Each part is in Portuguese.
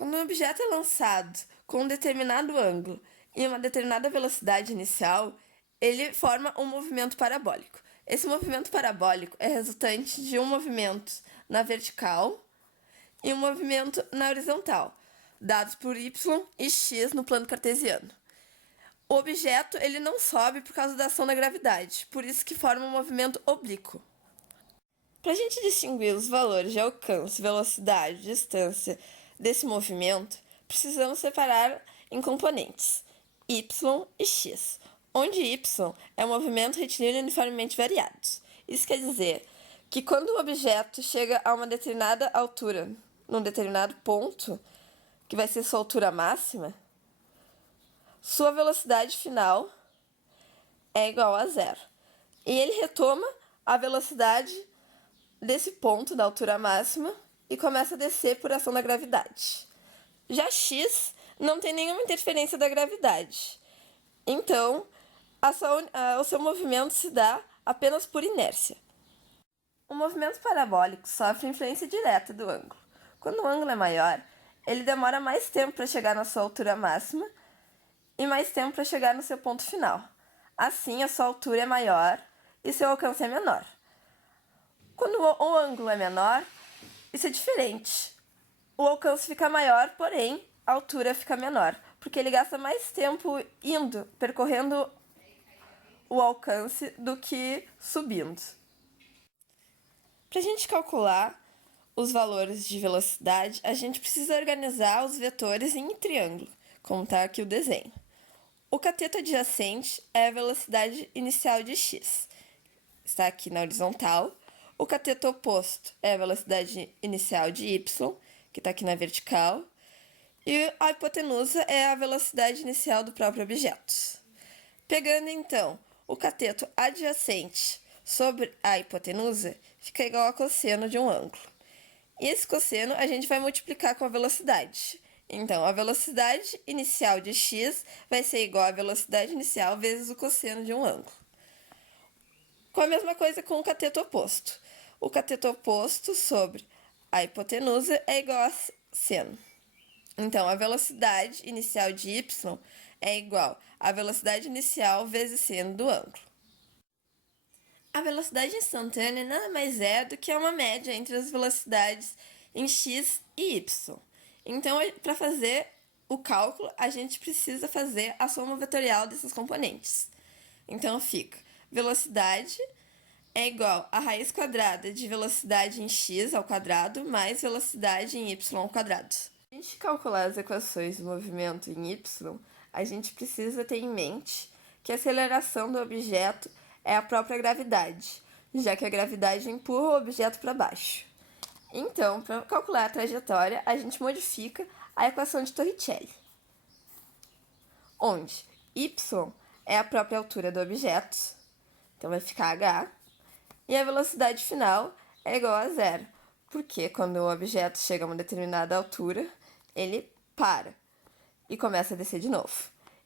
Quando um objeto é lançado com um determinado ângulo e uma determinada velocidade inicial, ele forma um movimento parabólico. Esse movimento parabólico é resultante de um movimento na vertical e um movimento na horizontal, dados por y e x no plano cartesiano. O objeto ele não sobe por causa da ação da gravidade, por isso que forma um movimento oblíquo. Para a gente distinguir os valores de alcance, velocidade, distância desse movimento, precisamos separar em componentes y e x, onde y é o movimento retilíneo uniformemente variado. Isso quer dizer que quando o objeto chega a uma determinada altura, num determinado ponto, que vai ser sua altura máxima, sua velocidade final é igual a zero. E ele retoma a velocidade desse ponto da altura máxima e começa a descer por ação da gravidade. Já x não tem nenhuma interferência da gravidade. Então, o seu movimento se dá apenas por inércia. O movimento parabólico sofre influência direta do ângulo. Quando o ângulo é maior, ele demora mais tempo para chegar na sua altura máxima e mais tempo para chegar no seu ponto final. Assim, a sua altura é maior e seu alcance é menor. Quando o ângulo é menor, isso é diferente. O alcance fica maior, porém, a altura fica menor, porque ele gasta mais tempo percorrendo o alcance do que subindo. Para a gente calcular os valores de velocidade, a gente precisa organizar os vetores em triângulo, como está aqui o desenho. O cateto adjacente é a velocidade inicial de x, está aqui na horizontal. O cateto oposto é a velocidade inicial de y, que está aqui na vertical. E a hipotenusa é a velocidade inicial do próprio objeto. Pegando, então, o cateto adjacente sobre a hipotenusa, fica igual a cosseno de um ângulo. E esse cosseno a gente vai multiplicar com a velocidade. Então, a velocidade inicial de x vai ser igual à velocidade inicial vezes o cosseno de um ângulo. Com a mesma coisa com o cateto oposto. O cateto oposto sobre a hipotenusa é igual a seno. Então, a velocidade inicial de y é igual à velocidade inicial vezes seno do ângulo. A velocidade instantânea nada mais é do que uma média entre as velocidades em x e y. Então, para fazer o cálculo, a gente precisa fazer a soma vetorial desses componentes. Então, fica velocidade é igual a raiz quadrada de velocidade em x ao quadrado mais velocidade em y ao quadrado. Para a gente calcular as equações do movimento em y, a gente precisa ter em mente que a aceleração do objeto é a própria gravidade, já que a gravidade empurra o objeto para baixo. Então, para calcular a trajetória, a gente modifica a equação de Torricelli, onde y é a própria altura do objeto, então vai ficar h, e a velocidade final é igual a zero, porque quando o objeto chega a uma determinada altura, ele para e começa a descer de novo.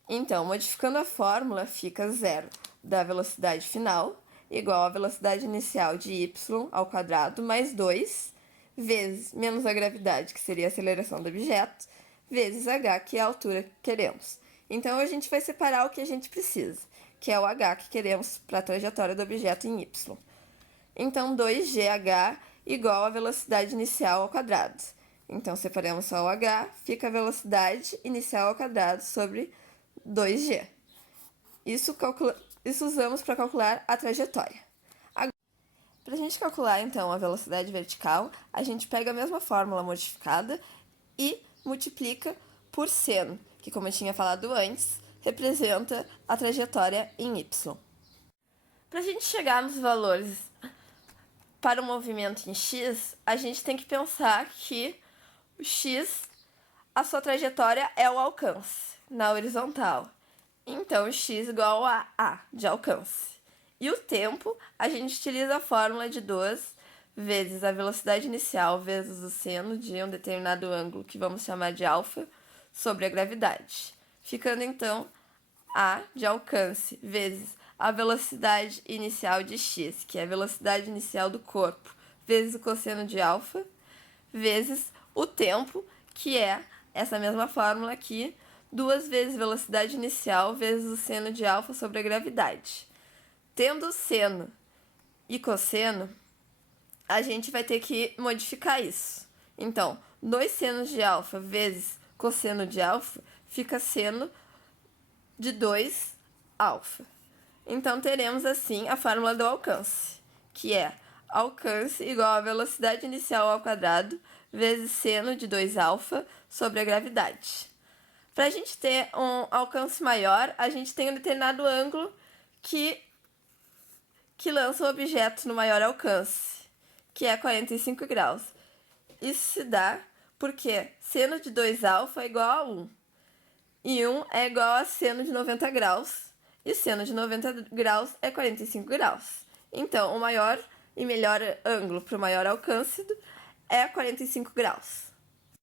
Então, modificando a fórmula, fica zero da velocidade final igual à velocidade inicial de y ao quadrado mais 2 vezes menos a gravidade, que seria a aceleração do objeto, vezes h, que é a altura que queremos. Então, a gente vai separar o que a gente precisa, que é o h que queremos para a trajetória do objeto em y. Então, 2gh igual à velocidade inicial ao quadrado. Então, separamos só o h, fica a velocidade inicial ao quadrado sobre 2g. Isso usamos para calcular a trajetória. Para a gente calcular, então, a velocidade vertical, a gente pega a mesma fórmula modificada e multiplica por seno, que, como eu tinha falado antes, representa a trajetória em y. Para a gente chegar nos valores para o movimento em x, a gente tem que pensar que o x, a sua trajetória é o alcance na horizontal. Então, x igual a de alcance. E o tempo, a gente utiliza a fórmula de 2 vezes a velocidade inicial vezes o seno de um determinado ângulo, que vamos chamar de alfa, sobre a gravidade. Ficando, então, a de alcance vezes a velocidade inicial de x, que é a velocidade inicial do corpo, vezes o cosseno de alfa, vezes o tempo, que é essa mesma fórmula aqui, 2 vezes velocidade inicial vezes o seno de alfa sobre a gravidade. Tendo seno e cosseno, a gente vai ter que modificar isso. Então, 2 senos de alfa vezes cosseno de alfa fica seno de 2 alfa. Então, teremos assim a fórmula do alcance, que é alcance igual a velocidade inicial ao quadrado vezes seno de 2 alfa sobre a gravidade. Para a gente ter um alcance maior, a gente tem um determinado ângulo que lança o objeto no maior alcance, que é 45 graus. Isso se dá porque seno de 2 alfa é igual a 1. E 1 é igual a seno de 90 graus. E seno de 90 graus é 45 graus. Então, o maior e melhor ângulo para o maior alcance é 45 graus.